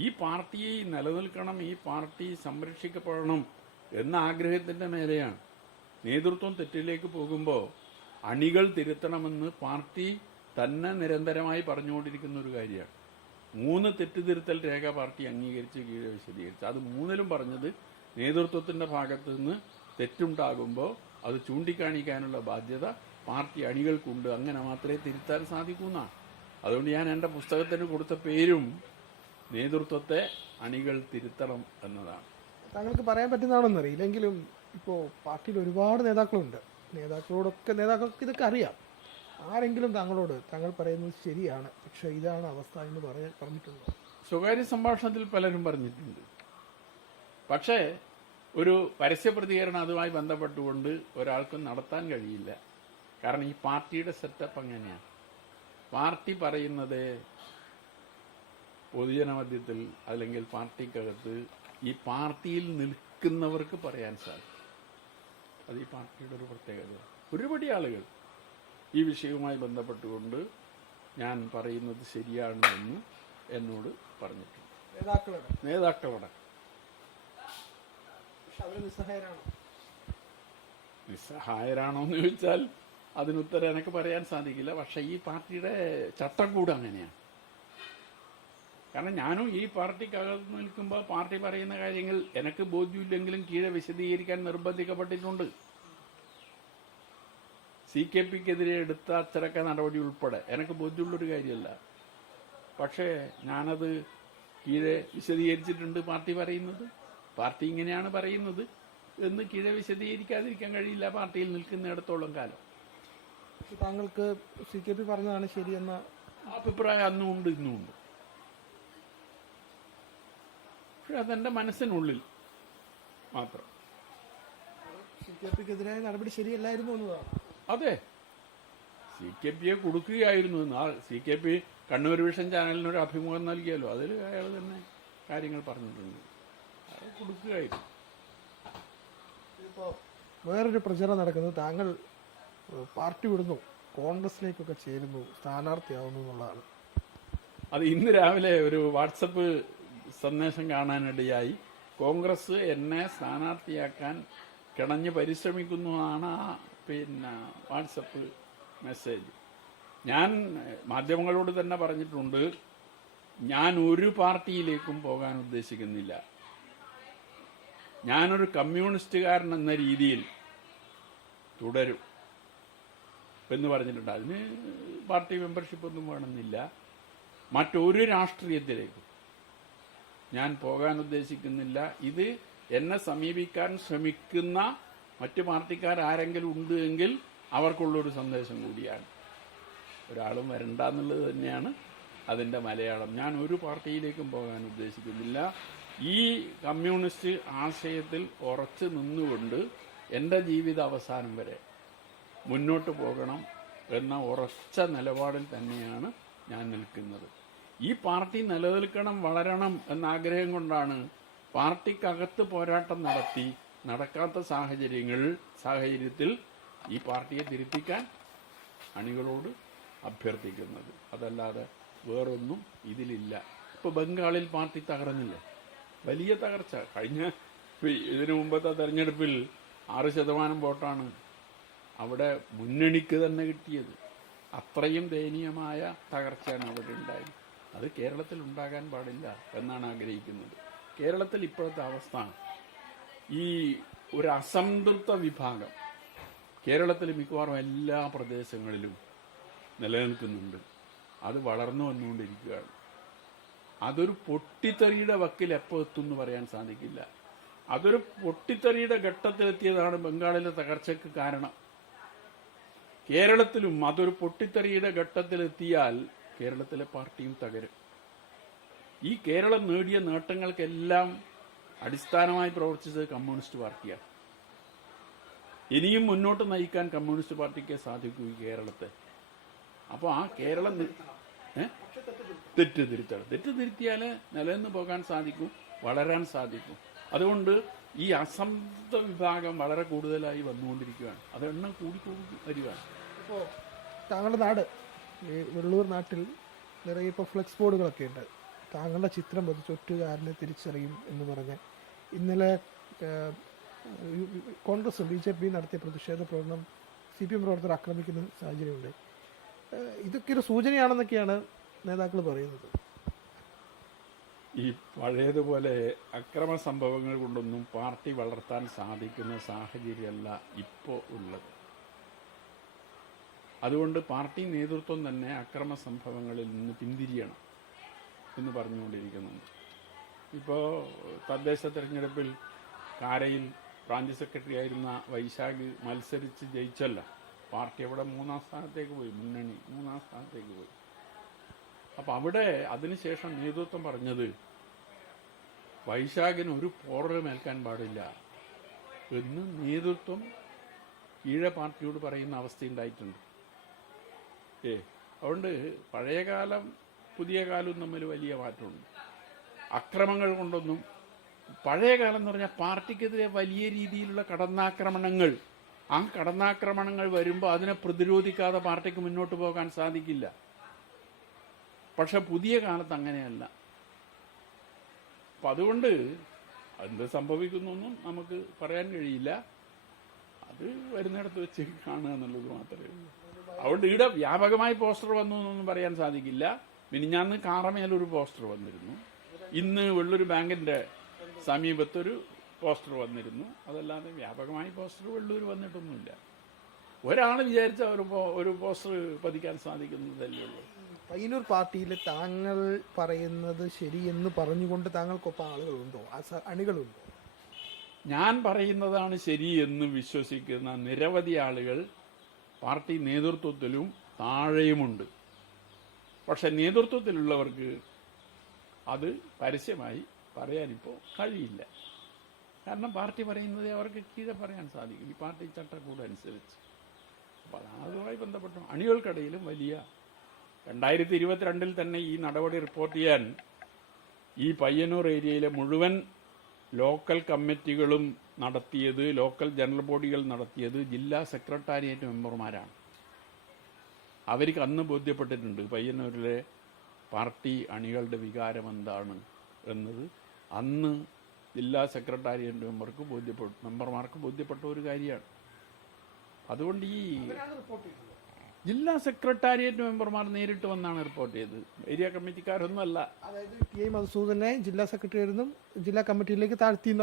ഈ പാർട്ടിയെ നിലനിൽക്കണം, ഈ പാർട്ടി സംരക്ഷിക്കപ്പെടണം എന്ന ആഗ്രഹത്തിൻ്റെ മേലെയാണ്. നേതൃത്വം തെറ്റിലേക്ക് പോകുമ്പോൾ അണികൾ തിരുത്തണമെന്ന് പാർട്ടി തന്നെ നിരന്തരമായി പറഞ്ഞുകൊണ്ടിരിക്കുന്ന ഒരു കാര്യമാണ്. 3 തെറ്റുതിരുത്തൽ രേഖ പാർട്ടി അംഗീകരിച്ച് കീഴെ വിശദീകരിച്ചു. അത് 3ലും പറഞ്ഞത് നേതൃത്വത്തിൻ്റെ ഭാഗത്തു നിന്ന് തെറ്റുണ്ടാകുമ്പോൾ അത് ചൂണ്ടിക്കാണിക്കാനുള്ള ബാധ്യത പാർട്ടി അണികൾക്കുണ്ട്. അങ്ങനെ മാത്രമേ തിരുത്താൻ സാധിക്കൂന്നാണ്. അതുകൊണ്ട് ഞാൻ എൻ്റെ പുസ്തകത്തിന് കൊടുത്ത പേരും നേതൃത്വത്തെ അണികൾ തിരുത്തണം എന്നതാണ്. താങ്കൾക്ക് പറയാൻ പറ്റുന്നതാണെന്ന് അറിയില്ലെങ്കിലും ഇപ്പോൾ പാർട്ടിയിൽ ഒരുപാട് നേതാക്കളുണ്ട്. നേതാക്കൾക്ക് ഇതൊക്കെ അറിയാം. ആരെങ്കിലും താങ്കൾ പറയുന്നത് ശരിയാണ്, പക്ഷെ ഇതാണ് അവസ്ഥ എന്ന് പറഞ്ഞിട്ടുണ്ടോ? സ്വകാര്യ സംഭാഷണത്തിൽ പലരും പറഞ്ഞിട്ടുണ്ട്. പക്ഷേ ഒരു പരസ്യ പ്രതികരണം അതുമായി ബന്ധപ്പെട്ടുകൊണ്ട് ഒരാൾക്കും നടത്താൻ കഴിയില്ല. കാരണം ഈ പാർട്ടിയുടെ സെറ്റപ്പ് അങ്ങനെയാണ്. പാർട്ടി പറയുന്നത് പൊതുജനമധ്യത്തിൽ അല്ലെങ്കിൽ പാർട്ടിക്കകത്ത് ഈ പാർട്ടിയിൽ നിൽക്കുന്നവർക്ക് പറയാൻ സാധിക്കും. അത് ഈ പാർട്ടിയുടെ ഒരു പ്രത്യേകത. ഒരുപടി ആളുകൾ ഈ വിഷയവുമായി ബന്ധപ്പെട്ടുകൊണ്ട് ഞാൻ പറയുന്നത് ശരിയാണ് എന്ന് എന്നോട് പറഞ്ഞിട്ടുണ്ട്. നേതാക്കളോട് നിസ്സഹായരാണോ എന്ന് ചോദിച്ചാൽ അതിനുത്തരം എനിക്ക് പറയാൻ സാധിക്കില്ല. പക്ഷെ ഈ പാർട്ടിയുടെ ചട്ടക്കൂട് അങ്ങനെയാണ്. കാരണം ഞാനും ഈ പാർട്ടിക്കകത്ത് നിൽക്കുമ്പോൾ പാർട്ടി പറയുന്ന കാര്യങ്ങൾ എനിക്ക് ബോധ്യമില്ലെങ്കിലും കീഴെ വിശദീകരിക്കാൻ നിർബന്ധിക്കപ്പെട്ടിട്ടുണ്ട്. CKP-ക്കെതിരെ എടുത്ത അച്ചടക്ക നടപടി ഉൾപ്പെടെ എനിക്ക് ബോധ്യമുള്ളൊരു കാര്യമല്ല. പക്ഷേ ഞാനത് കീഴെ വിശദീകരിച്ചിട്ടുണ്ട്. പാർട്ടി പറയുന്നത് പാർട്ടി ഇങ്ങനെയാണ് പറയുന്നത് എന്ന് കീഴെ വിശദീകരിക്കാതിരിക്കാൻ കഴിയില്ല പാർട്ടിയിൽ നിൽക്കുന്നിടത്തോളം കാലം. താങ്കൾക്ക് CKP പറഞ്ഞതാണ് ശരിയെന്ന അഭിപ്രായം അന്നും ഉണ്ട് ഇന്നും ഉണ്ട്. പക്ഷെ അതെന്റെ മനസ്സിനുള്ളിൽ മാത്രം. CKP-ക്കെതിരായ നടപടി ശരിയല്ലായിരുന്നു എന്നതാണ്. അതെ, CKP-യെ കൊടുക്കുകയായിരുന്നു. CKP കണ്ണൂർ വിഷൻ ചാനലിനൊരു അഭിമുഖം നൽകിയല്ലോ, അതിൽ അയാൾ തന്നെ കാര്യങ്ങൾ പറഞ്ഞിട്ടുണ്ട്. അത് കൊടുക്കുകയായിരുന്നു. ഇപ്പോൾ വേറൊരു പ്രചരണം നടക്കുന്നത് താങ്കൾ പാർട്ടി വിടുന്നു, കോൺഗ്രസിലേക്കൊക്കെ ചേരുന്നു, സ്ഥാനാർത്ഥിയാവുന്നു എന്നുള്ളതാണ്. അത് ഇന്ന് രാവിലെ ഒരു വാട്സപ്പ് സന്ദേശം കാണാനിടയായി. കോൺഗ്രസ് എന്നെ സ്ഥാനാർത്ഥിയാക്കാൻ കിണഞ്ഞ് പരിശ്രമിക്കുന്നതാണ് ആ വാട്സപ്പ് മെസ്സേജ്. ഞാൻ മാധ്യമങ്ങളോട് തന്നെ പറഞ്ഞിട്ടുണ്ട്, ഞാൻ ഒരു പാർട്ടിയിലേക്കും പോകാൻ ഉദ്ദേശിക്കുന്നില്ല. ഞാനൊരു കമ്മ്യൂണിസ്റ്റുകാരൻ എന്ന രീതിയിൽ തുടരും എന്ന് പറഞ്ഞിട്ടുണ്ട്. അതിന് പാർട്ടി മെമ്പർഷിപ്പ് ഒന്നും വേണമെന്നില്ല. മറ്റൊരു രാഷ്ട്രീയത്തിലേക്കും ഞാൻ പോകാൻ ഉദ്ദേശിക്കുന്നില്ല. ഇത് എന്നെ സമീപിക്കാൻ ശ്രമിക്കുന്ന മറ്റു പാർട്ടിക്കാരാരെങ്കിലും ഉണ്ട് എങ്കിൽ അവർക്കുള്ളൊരു സന്ദേശം കൂടിയാണ്. ഒരാളും വരണ്ട എന്നുള്ളത് തന്നെയാണ് അതിൻ്റെ മലയാളം. ഞാൻ ഒരു പാർട്ടിയിലേക്കും പോകാൻ ഉദ്ദേശിക്കുന്നില്ല. ഈ കമ്മ്യൂണിസ്റ്റ് ആശയത്തിൽ ഉറച്ചു നിന്നുകൊണ്ട് എൻ്റെ ജീവിത അവസാനം വരെ മുന്നോട്ട് പോകണം എന്ന ഉറച്ച നിലപാടിൽ തന്നെയാണ് ഞാൻ നിൽക്കുന്നത്. ഈ പാർട്ടി നിലനിൽക്കണം, വളരണം എന്ന ആഗ്രഹം കൊണ്ടാണ് പാർട്ടിക്കകത്ത് പോരാട്ടം നടത്തി നടക്കാത്ത സാഹചര്യത്തിൽ ഈ പാർട്ടിയെ തിരുത്തിക്കാൻ അണികളോട് അഭ്യർത്ഥിക്കുന്നത്. അതല്ലാതെ വേറൊന്നും ഇതിലില്ല. ഇപ്പൊ ബംഗാളിൽ പാർട്ടി തകർന്നില്ലേ, വലിയ തകർച്ച. ഇതിനു മുമ്പത്തെ തെരഞ്ഞെടുപ്പിൽ 6% വോട്ടാണ് അവിടെ മുന്നണിക്ക് തന്നെ കിട്ടിയത്. അത്രയും ദയനീയമായ തകർച്ചയാണ് അവിടെ ഉണ്ടായത്. അത് കേരളത്തിൽ ഉണ്ടാകാൻ പാടില്ല എന്നാണ് ആഗ്രഹിക്കുന്നത്. കേരളത്തിൽ ഇപ്പോഴത്തെ അവസ്ഥ, ഈ ഒരു അസംതൃപ്ത വിഭാഗം കേരളത്തിൽ മിക്കവാറും എല്ലാ പ്രദേശങ്ങളിലും നിലനിൽക്കുന്നുണ്ട്. അത് വളർന്നു വന്നുകൊണ്ടിരിക്കുകയാണ്. അതൊരു പൊട്ടിത്തെറിയുടെ വക്കിൽ എപ്പോൾ എത്തും എന്ന് പറയാൻ സാധിക്കില്ല. അതൊരു പൊട്ടിത്തെറിയുടെ ഘട്ടത്തിലെത്തിയതാണ് ബംഗാളിലെ തകർച്ചയ്ക്ക് കാരണം. കേരളത്തിലും അതൊരു പൊട്ടിത്തെറിയുടെ ഘട്ടത്തിലെത്തിയാൽ കേരളത്തിലെ പാർട്ടിയും തകരും. ഈ കേരളം നേടിയ നേട്ടങ്ങൾക്കെല്ലാം അടിസ്ഥാനമായി പ്രവർത്തിച്ചത് കമ്മ്യൂണിസ്റ്റ് പാർട്ടിയാണ്. ഇനിയും മുന്നോട്ട് നയിക്കാൻ കമ്മ്യൂണിസ്റ്റ് പാർട്ടിക്ക് സാധിക്കൂ ഈ കേരളത്തെ. അപ്പോൾ ആ കേരളം തെറ്റ് തിരുത്തിയാൽ നിലനിന്ന് പോകാൻ സാധിക്കും, വളരാൻ സാധിക്കും. അതുകൊണ്ട് ഈ അസംതൃപ്ത വിഭാഗം വളരെ കൂടുതലായി വന്നുകൊണ്ടിരിക്കുകയാണ്. അത് എണ്ണം കൂടിക്കൂടി വരികയാണ്. ഇപ്പോൾ താങ്കളുടെ നാട്, ഈ വെള്ളൂർ നാട്ടിൽ നിറയെ ഇപ്പോൾ ഫ്ലെക്സ് ബോർഡുകളൊക്കെ ഉണ്ട്. താങ്കളുടെ ചിത്രം പതിച്ച് ഒറ്റുകാരനെ തിരിച്ചറിയും എന്ന് പറഞ്ഞ് ഇന്നലെ കോൺഗ്രസ് BJP നടത്തിയ പ്രതിഷേധ പ്രകടനം CPM പ്രവർത്തകർ ആക്രമിക്കുന്ന സാഹചര്യമുണ്ട്. ഇതൊക്കെ ഒരു സൂചനയാണെന്നൊക്കെയാണ് നേതാക്കൾ പറയുന്നത്. ഈ പഴയതുപോലെ അക്രമ സംഭവങ്ങൾ കൊണ്ടൊന്നും പാർട്ടി വളർത്താൻ സാധിക്കുന്ന സാഹചര്യമല്ല ഇപ്പോൾ ഉള്ളത്. അതുകൊണ്ട് പാർട്ടി നേതൃത്വം തന്നെ അക്രമ സംഭവങ്ങളിൽ നിന്ന് പിന്തിരിയണം എന്ന് പറഞ്ഞുകൊണ്ടിരിക്കുന്നുണ്ട്. ഇപ്പോൾ തദ്ദേശ തെരഞ്ഞെടുപ്പിൽ കാരയിൽ ബ്രാഞ്ച് സെക്രട്ടറി ആയിരുന്ന വൈശാഖ് മത്സരിച്ച് ജയിച്ചല്ല, പാർട്ടി അവിടെ 3-ാം സ്ഥാനത്തേക്ക് പോയി, മുന്നണി 3-ാം സ്ഥാനത്തേക്ക് പോയി. അപ്പം അവിടെ അതിനുശേഷം നേതൃത്വം പറഞ്ഞത് വൈശാഖിന് ഒരു പോറലും ഏൽക്കാൻ പാടില്ല എന്ന് നേതൃത്വം ഈഴ പാർട്ടിയോട് പറയുന്ന അവസ്ഥയുണ്ടായിട്ടുണ്ട്. അതുകൊണ്ട് പഴയകാലം പുതിയ കാലവും തമ്മിൽ വലിയ മാറ്റമുണ്ട്. അക്രമങ്ങൾ കൊണ്ടൊന്നും, പഴയ കാലം എന്ന് പറഞ്ഞാൽ പാർട്ടിക്കെതിരെ വലിയ രീതിയിലുള്ള കടന്നാക്രമണങ്ങൾ, ആ കടന്നാക്രമണങ്ങൾ വരുമ്പോൾ അതിനെ പ്രതിരോധിക്കാതെ പാർട്ടിക്ക് മുന്നോട്ട് പോകാൻ സാധിക്കില്ല. പക്ഷെ പുതിയ കാലത്ത് അങ്ങനെയല്ല. അപ്പം അതുകൊണ്ട് എന്ത് സംഭവിക്കുന്നൊന്നും നമുക്ക് പറയാൻ കഴിയില്ല. അത് വരുന്നിടത്ത് വെച്ച് കാണുക എന്നുള്ളത് മാത്രമേ ഉള്ളൂ. അതുകൊണ്ട് ഇവിടെ വ്യാപകമായി പോസ്റ്റർ വന്നു എന്നൊന്നും പറയാൻ സാധിക്കില്ല. മിനിഞ്ഞാന്ന് കാറമേലൊരു പോസ്റ്റർ വന്നിരുന്നു, ഇന്ന് വെള്ളൂർ ബാങ്കിന്റെ സമീപത്തൊരു പോസ്റ്റർ വന്നിരുന്നു. അതല്ലാതെ വ്യാപകമായി പോസ്റ്റർ വെള്ളൂർ വന്നിട്ടൊന്നുമില്ല. ഒരാൾ വിചാരിച്ച ഒരു പോസ്റ്റർ പതിക്കാൻ സാധിക്കുന്നതല്ലേ ഉള്ളൂ. പയ്യന്നൂർ പാർട്ടിയിൽ താങ്കൾ പറയുന്നത് ശരിയെന്ന് പറഞ്ഞുകൊണ്ട് താങ്കൾക്കൊപ്പം ആളുകളുണ്ടോ, അണികളുണ്ടോ? ഞാൻ പറയുന്നതാണ് ശരി എന്ന് വിശ്വസിക്കുന്ന നിരവധി ആളുകൾ പാർട്ടി നേതൃത്വത്തിലും താഴെയുമുണ്ട്. പക്ഷെ നേതൃത്വത്തിലുള്ളവർക്ക് അത് പരസ്യമായി പറയാനിപ്പോൾ കഴിയില്ല. കാരണം പാർട്ടി പറയുന്നത് അവർക്ക് കീഴെ പറയാൻ സാധിക്കും, ഈ പാർട്ടി ചട്ടക്കൂട് അനുസരിച്ച്. അപ്പോൾ അതുമായി ബന്ധപ്പെട്ട അണികൾക്കിടയിലും വലിയ 2022 തന്നെ ഈ നടപടി റിപ്പോർട്ട് ചെയ്യാൻ ഈ പയ്യന്നൂർ ഏരിയയിലെ മുഴുവൻ ലോക്കൽ കമ്മിറ്റികളും നടത്തിയത്, ലോക്കൽ ജനറൽ ബോഡികൾ നടത്തിയത് ജില്ലാ സെക്രട്ടേറിയറ്റ് മെമ്പർമാരാണ്. അവർക്ക് അന്ന് ബോധ്യപ്പെട്ടിട്ടുണ്ട് പയ്യന്നൂരിലെ പാർട്ടി അണികളുടെ വികാരം എന്താണ് എന്നത്. അന്ന് ജില്ലാ സെക്രട്ടേറിയറ്റ് മെമ്പർമാർക്ക് ബോധ്യപ്പെട്ട ഒരു കാര്യമാണ്. അതുകൊണ്ട് ഈ ജില്ലാ സെക്രട്ടേറിയറ്റ് മെമ്പർമാർ നേരിട്ട് വന്നാണ് റിപ്പോർട്ട് ചെയ്തത്, ഏരിയ കമ്മിറ്റിക്കാരൊന്നുമല്ല. അതായത് ടി മധുസൂദനെ ജില്ലാ സെക്രട്ടറിയായിരുന്നും ജില്ലാ കമ്മിറ്റിയിലേക്ക് താഴ്ത്തി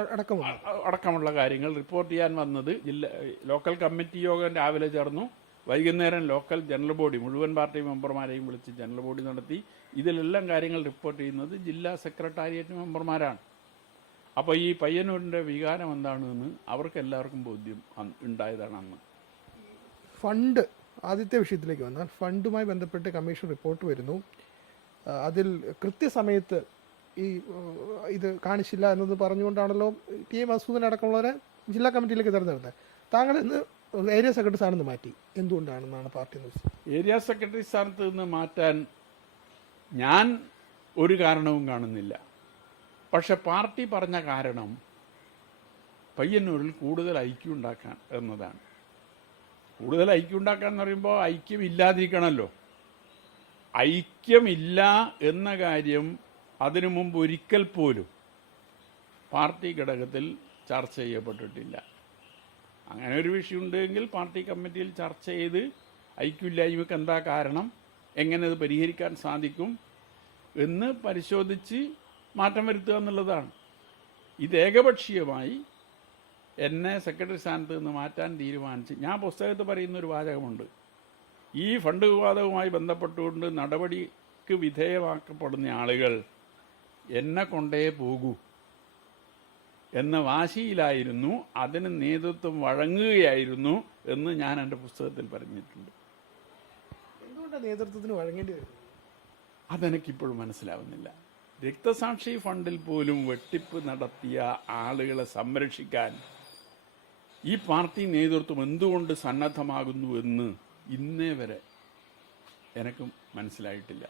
അടക്കമുള്ള കാര്യങ്ങൾ റിപ്പോർട്ട് ചെയ്യാൻ വന്നത് ലോക്കൽ കമ്മിറ്റി യോഗം രാവിലെ ചേർന്നു. വൈകുന്നേരം ലോക്കൽ ജനറൽ ബോഡി മുഴുവൻ പാർട്ടി മെമ്പർമാരെയും വിളിച്ച് ജനറൽ ബോഡി നടത്തി. ഇതിലെല്ലാം കാര്യങ്ങൾ റിപ്പോർട്ട് ചെയ്യുന്നത് ജില്ലാ സെക്രട്ടേറിയറ്റ് മെമ്പർമാരാണ്. അപ്പോൾ ഈ പയ്യന്നൂരിന്റെ വികാരം എന്താണെന്ന് അവർക്ക് എല്ലാവർക്കും ബോധ്യം ഉണ്ടായതാണ് അന്ന്. ഫണ്ട്, ആദ്യത്തെ വിഷയത്തിലേക്ക് വന്നാൽ ഫണ്ടുമായി ബന്ധപ്പെട്ട് കമ്മീഷൻ റിപ്പോർട്ട് വരുന്നു. അതിൽ കൃത്യസമയത്ത് ഇത് കാണിച്ചില്ല എന്നത് പറഞ്ഞുകൊണ്ടാണല്ലോ ടി എ മധുസൂദൻ അടക്കമുള്ളവരെ ജില്ലാ കമ്മിറ്റിയിലേക്ക് തിരഞ്ഞെടുത്തത്. താങ്കൾ ഇന്ന് ഏരിയ സെക്രട്ടറി സ്ഥാനത്ത് നിന്ന് മാറ്റി, എന്തുകൊണ്ടാണെന്നാണ് പാർട്ടി ഏരിയ സെക്രട്ടറി സ്ഥാനത്ത് നിന്ന് മാറ്റാൻ ഞാൻ ഒരു കാരണവും കാണുന്നില്ല. പക്ഷെ പാർട്ടി പറഞ്ഞ കാരണം പയ്യന്നൂരിൽ കൂടുതൽ ഐക്യം ഉണ്ടാക്കാൻ എന്നതാണ്. കൂടുതൽ ഐക്യം ഉണ്ടാക്കാൻ എന്ന് പറയുമ്പോൾ ഐക്യമില്ലാതിരിക്കണമല്ലോ. ഐക്യമില്ല എന്ന കാര്യം അതിനു മുമ്പ് ഒരിക്കൽ പോലും പാർട്ടി ഘടകത്തിൽ ചർച്ച ചെയ്യപ്പെട്ടിട്ടില്ല. അങ്ങനെ ഒരു വിഷയമുണ്ടെങ്കിൽ പാർട്ടി കമ്മിറ്റിയിൽ ചർച്ച ചെയ്ത് ഐക്യമില്ലായ്മയ്ക്ക് എന്താ കാരണം, എങ്ങനെ അത് പരിഹരിക്കാൻ സാധിക്കും എന്ന് പരിശോധിച്ച് മാറ്റം വരുത്തുക എന്നുള്ളതാണ്. ഇത് ഏകപക്ഷീയമായി എന്നെ സെക്രട്ടറി സ്ഥാനത്ത് നിന്ന് മാറ്റാൻ തീരുമാനിച്ച്, ഞാൻ പുസ്തകത്തിൽ പറയുന്ന ഒരു വാചകമുണ്ട്, ഈ ഫണ്ട് വിവാദവുമായി ബന്ധപ്പെട്ടുകൊണ്ട് നടപടിക്ക് വിധേയമാക്കപ്പെടുന്ന ആളുകൾ എന്നെ കൊണ്ടേ പോകൂ എന്ന വാശിയിലായിരുന്നു, അതിന് നേതൃത്വം വഴങ്ങുകയായിരുന്നു എന്ന് ഞാൻ എൻ്റെ പുസ്തകത്തിൽ പറഞ്ഞിട്ടുണ്ട്. എന്തുകൊണ്ടാണ് നേതൃത്വത്തിന് വഴങ്ങേണ്ടി വരുന്നത്? അതെനിക്കിപ്പോഴും മനസ്സിലാവുന്നില്ല. രക്തസാക്ഷി ഫണ്ടിൽ പോലും വെട്ടിപ്പ് നടത്തിയ ആളുകളെ സംരക്ഷിക്കാൻ ഈ പാർട്ടി നേതൃത്വം എന്തുകൊണ്ട് സന്നദ്ധമാകുന്നു എന്ന് ഇന്നേ വരെ എനിക്കും മനസ്സിലായിട്ടില്ല.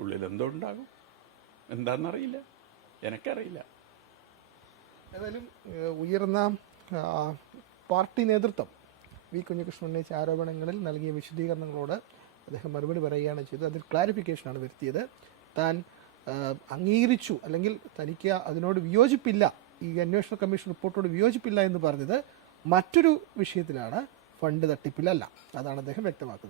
ഉള്ളിൽ എന്തോ ഉണ്ടാകും, എന്താണെന്നറിയില്ല, എനിക്കറിയില്ല. ഏതായാലും ഉയർന്ന പാർട്ടി നേതൃത്വം വി കുഞ്ഞികൃഷ്ണൻ ഉന്നയിച്ച ആരോപണങ്ങളിൽ നൽകിയ വിശദീകരണങ്ങളോട് അദ്ദേഹം മറുപടി പറയുകയാണ് ചെയ്തത്. അതിൽ ക്ലാരിഫിക്കേഷനാണ് വരുത്തിയത്. താൻ അംഗീകരിച്ചു, അല്ലെങ്കിൽ തനിക്ക് അതിനോട് വിയോജിപ്പില്ല, ഈ അന്വേഷണ കമ്മീഷൻ റിപ്പോർട്ടോട് വിയോജിപ്പില്ല എന്ന് പറഞ്ഞത് മറ്റൊരു വിഷയത്തിലാണ്, ഫണ്ട് തട്ടിപ്പിലല്ല. അതാണ് അദ്ദേഹം വ്യക്തമാക്കുന്നത്.